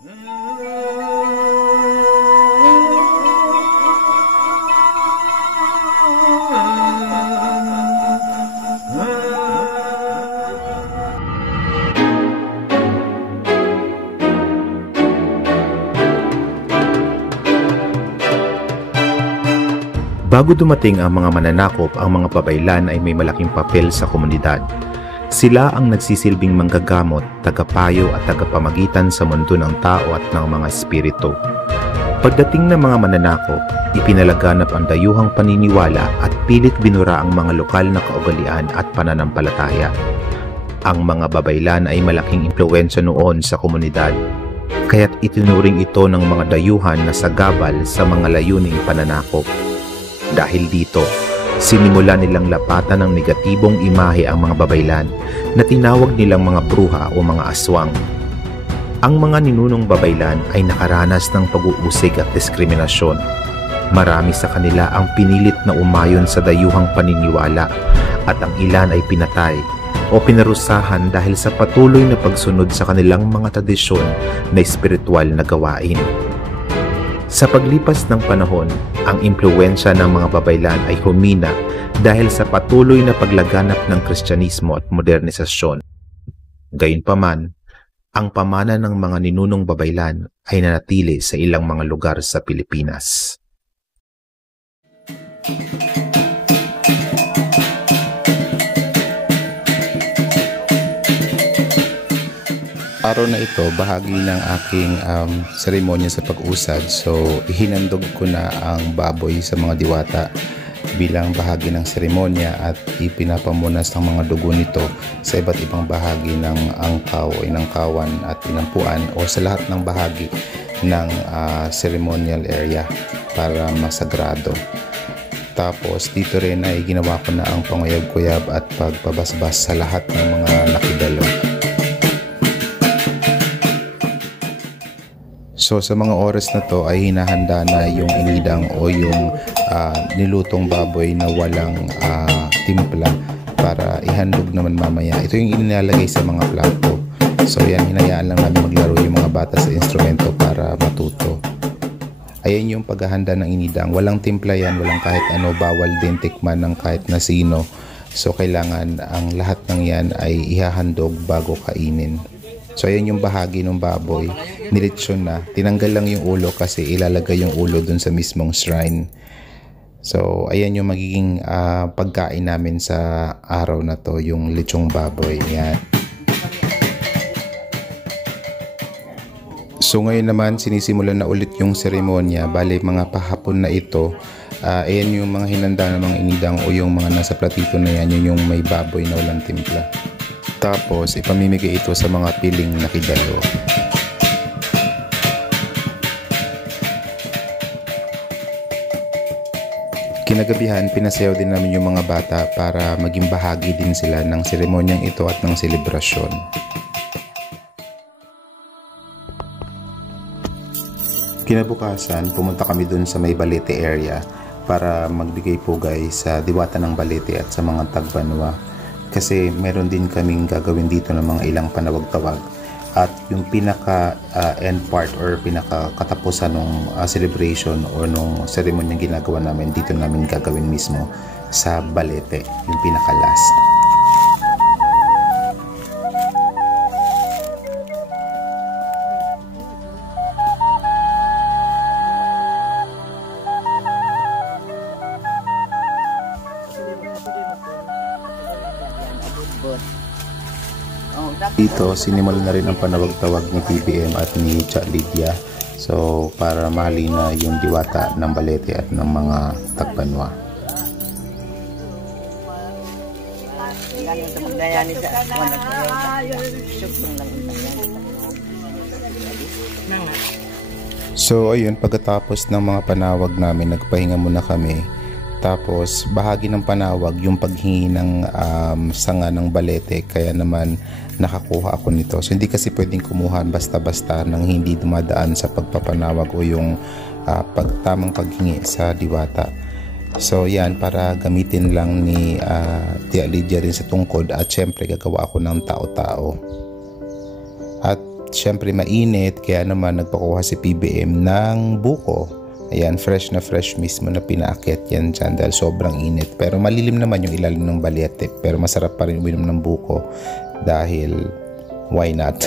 Bago dumating ang mga mananakop, ang mga babaylan ay may malaking papel sa komunidad. Sila ang nagsisilbing manggagamot, tagapayo at tagapamagitan sa mundo ng tao at ng mga espiritu. Pagdating ng mga mananakop, ipinalaganap ang dayuhang paniniwala at pilit binura ang mga lokal na kaugalian at pananampalataya. Ang mga babaylan ay malaking impluwensya noon sa komunidad, kaya't itinuring ito ng mga dayuhan na sagabal sa mga layuning pananakop. Dahil dito, sinimula nilang lapatan ng negatibong imahe ang mga babaylan na tinawag nilang mga bruha o mga aswang. Ang mga ninunong babaylan ay nakaranas ng pag-uusig at diskriminasyon. Marami sa kanila ang pinilit na umayon sa dayuhang paniniwala at ang ilan ay pinatay o pinarusahan dahil sa patuloy na pagsunod sa kanilang mga tradisyon na espiritual na gawain. Sa paglipas ng panahon, ang impluwensya ng mga babaylan ay humina dahil sa patuloy na paglaganap ng Kristyanismo at modernisasyon. Gayunpaman, ang pamana ng mga ninunong babaylan ay nanatili sa ilang mga lugar sa Pilipinas. Araw na ito, bahagi ng aking seremonya sa pag-usad. So, ihinandog ko na ang baboy sa mga diwata bilang bahagi ng seremonya at ipinapamunas ng mga dugo nito sa iba't ibang bahagi ng angkaw o inangkawan at inampuan o sa lahat ng bahagi ng ceremonial area para masagrado. Tapos, dito rin ay ginawa ko na ang panguyab-kuyab at pagpabasbas sa lahat ng mga nakidalo. So sa mga oras na to ay hinahanda na yung inidang o yung nilutong baboy na walang timpla para ihandog naman mamaya. Ito yung inilalagay sa mga plato. So yan, hinayaan lang namin maglaro yung mga bata sa instrumento para matuto. Ayan yung paghahanda ng inidang. Walang timpla yan, walang kahit ano, bawal din tikman ng kahit na sino. So kailangan ang lahat ng yan ay ihahandog bago kainin. So ayan yung bahagi ng baboy, nilitsyon na, tinanggal lang yung ulo kasi ilalagay yung ulo dun sa mismong shrine. So ayan yung magiging pagkain namin sa araw na to, yung litsong baboy. Yan. So ngayon naman sinisimulan na ulit yung seremonya, bali mga pahapon na ito. Ayan yung mga hinanda ng mga inidang o yung mga nasa platito na yan, yun yung may baboy na walang timpla. Tapos, ipamimigay ito sa mga piling nakidalo. Kinagabihan, pinasayaw din namin yung mga bata para maging bahagi din sila ng seremonyang ito at ng selebrasyon. Kinabukasan, pumunta kami dun sa may Balete area para magbigay pugay sa diwata ng Balete at sa mga tagbanwa. Kasi meron din kaming gagawin dito ng mga ilang panawag-tawag at yung pinaka end part or pinaka katapusan ng celebration o nung ceremony yung ginagawa namin dito namin gagawin mismo sa Balete, yung pinaka last. Dito, sinimulan na rin ang panawag-tawag ni PBM at ni Cha Lydia. So, para mahalina yung diwata ng Balete at ng mga tagbanwa. So, ayun, pagkatapos ng mga panawag namin, nagpahinga muna kami. Tapos, bahagi ng panawag, yung paghingi ng sanga ng Balete. Kaya naman, nakakuha ako nito. So, hindi kasi pwedeng kumuha basta-basta nang hindi dumadaan sa pagpapanawag o yung tamang paghingi sa diwata. So, yan, para gamitin lang ni Tia Lydia rin sa tungkod at syempre gagawa ako ng tao-tao. At syempre mainit, kaya naman nagpakuha si PBM ng buko. Ayan, fresh na fresh mismo na pinaakyat yan dyan dahil sobrang init. Pero malilim naman yung ilalim ng balyete. Pero masarap pa rin uminom ng buko dahil why not?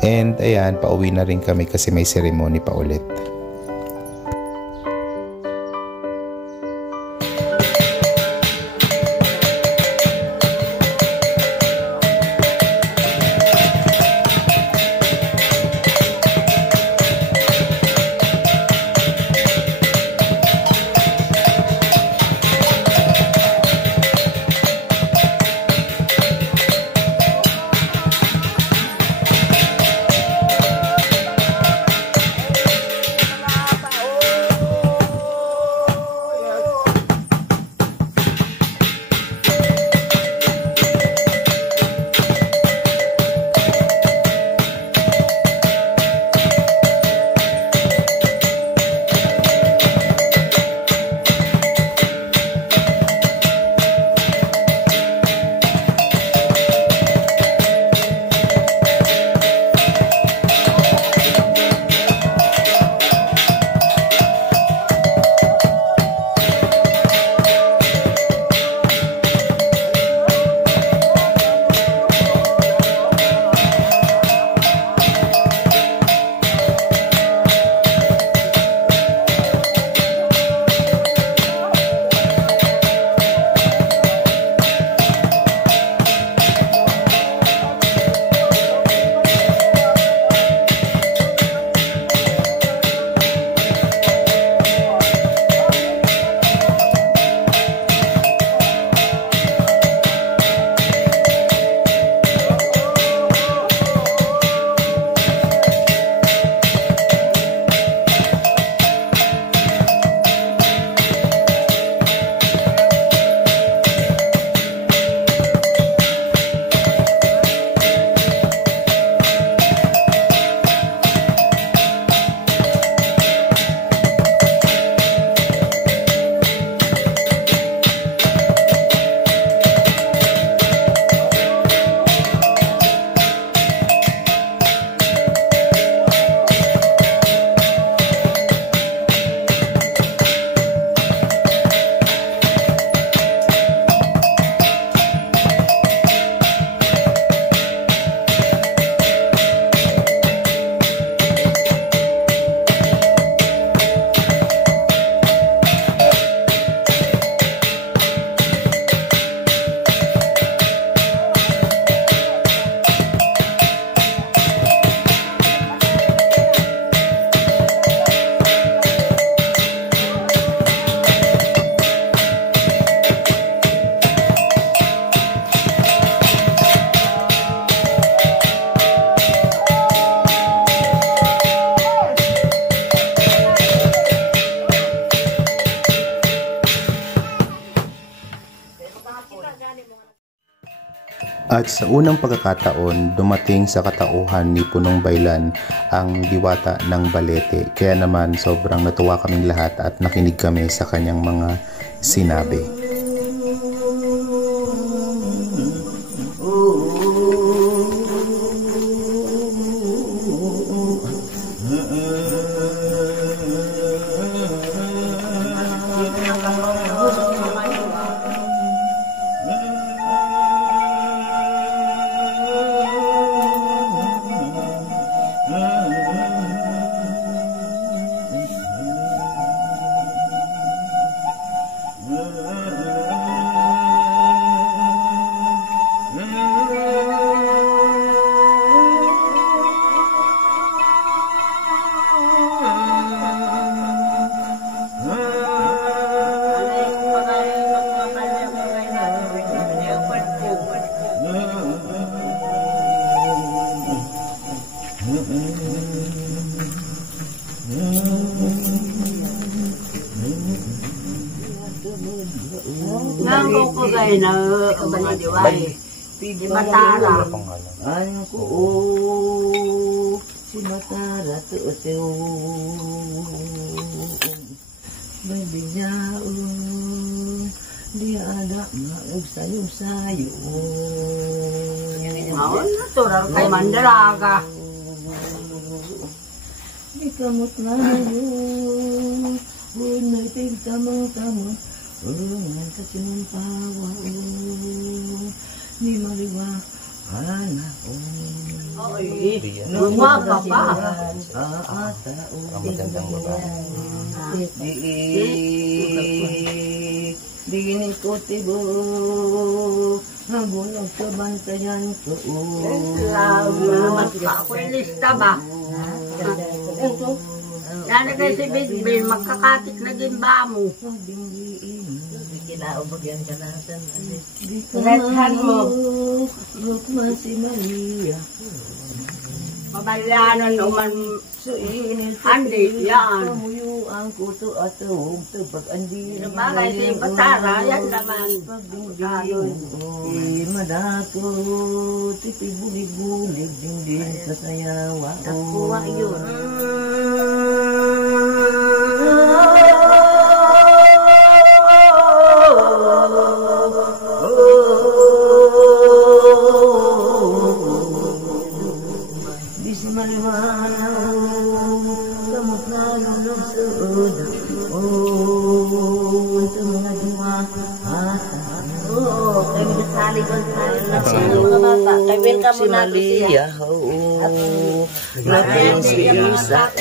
And ayan, pauwi na rin kami kasi may ceremony pa ulit. At sa unang pagkakataon, dumating sa katauhan ni Punong Baylan ang diwata ng balete. Kaya naman sobrang natuwa kaming lahat at nakinig kami sa kanyang mga sinabi. Nangko ko kayo na kabaliway. Di Matara. Ay ko si Matara to may binyaon di ada maug sayo-sayo. Maon na to, kay mandalaga. Di kamot na yun, unay tigtamang-tamang, unay kasinumpawa, ni maliwa, anak ko. Ay, lumaka pa. Ang magandang babae. Di ko tibok, nagunog sa bantayan ko. Salamat ka. Ako yung lista ba? Yan na kayo si Bidbil, magkakatik na din ba mo? Kinaubagyan ka natin. Rekhan mo. Rukma si Maria. Mabalyanan naman handi yan. Kamuyo ang kuto at tuhog sa pag-andi. Sabagay sa Ibatara, yan naman. Pagdingding madako, tipig-bulig-bulig, dingding kasayawa. Nakuha yun. Di si maliwanag, kamot na lulog sa uda. Ito mga diwa at kay Sally Gonzales. Kay welcome mo natin siya. Natin si Isa.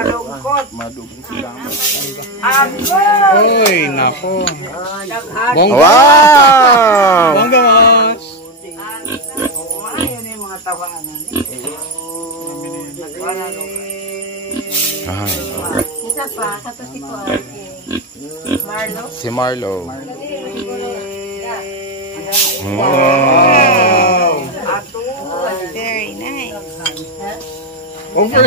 Kalungkot. Madugong salamat. Ako. Oy, nako. Daghani. Wow! Bongga, boss. Ayun yung mga tawanan. Wala no. Isa pa, tapos si Marlo. Si Marlo. Wow! Ato. Very nice. Over.